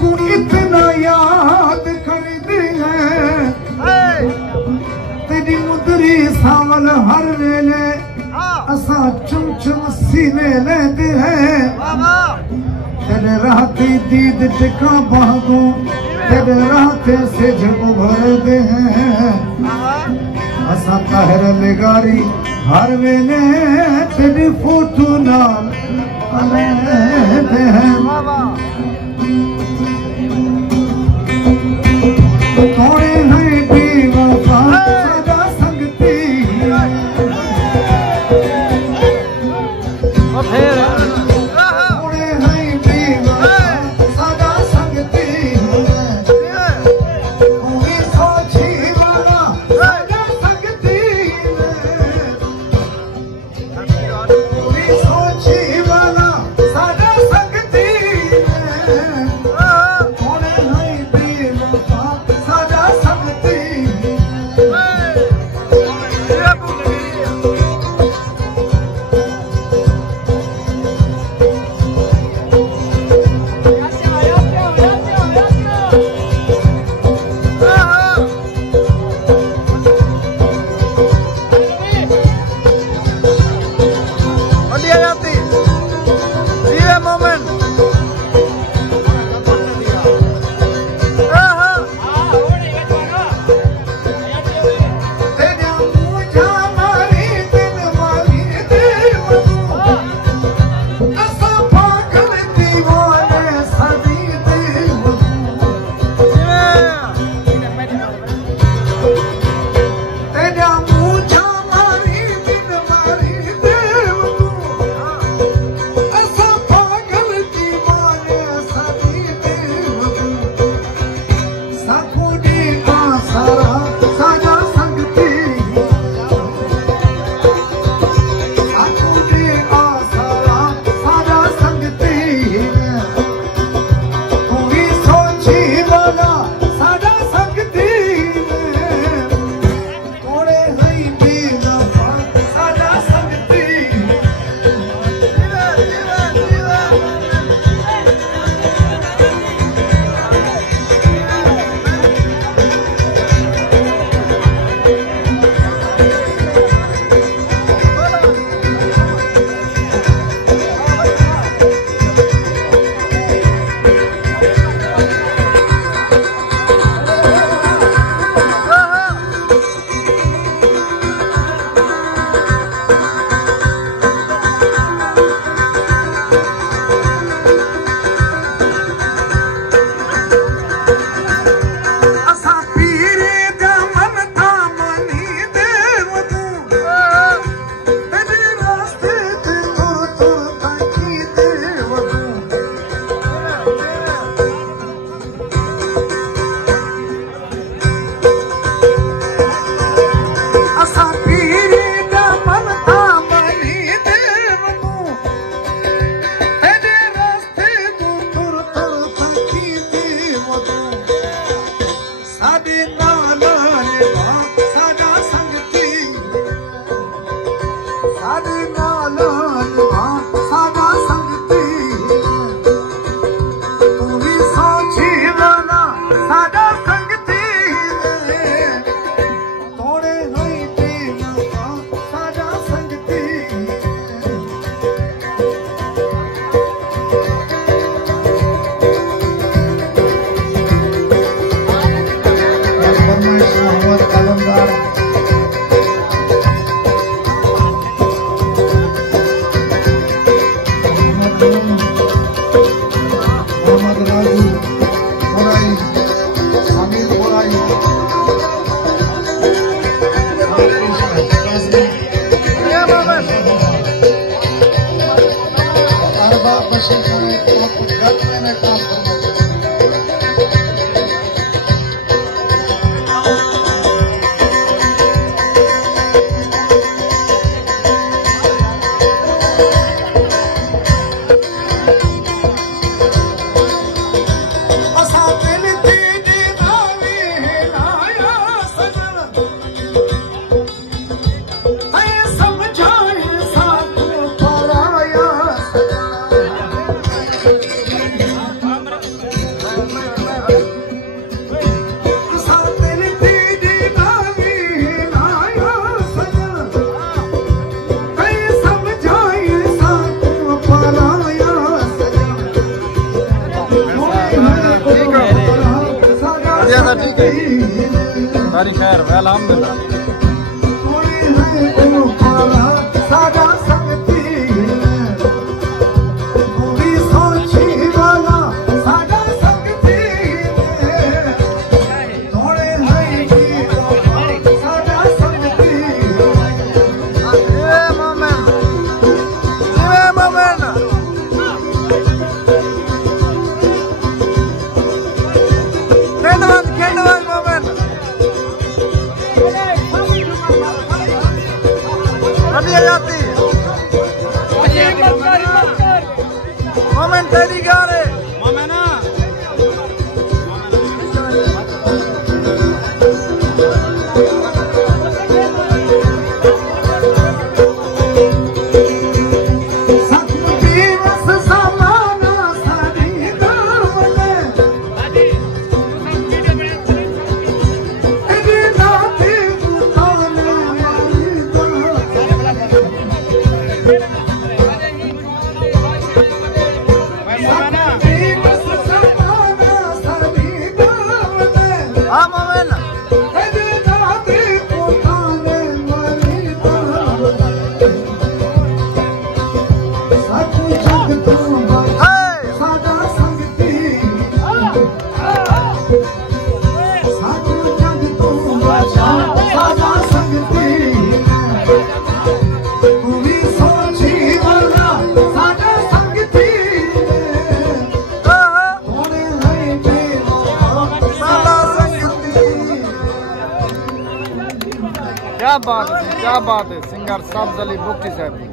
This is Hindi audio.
को इतना याद करते हैं तेरी मुदरी सावल हर वेले असा चुम चुम सीने लेते हैं तेरे राहती दीद टिका बहदू तेरे राहते से जब भरते हैं असा ताहर लेगारी हर वेले तेरी फोटो नाल लेते हैं थोड़े हैं बेवफा सदा संगती थोड़े हैं बेवफा सदा संगती कोई सोची वाला सदा संगती कोई सोची वाला सदा संगती थोड़े हैं बेवफा सदा संगती है ठीक है सारी खैर अल्हम्दुलिल्लाह मोमेंट तेरी गाने मोमेना क्या बात है सिंगर साहब अली बुक्की साहब।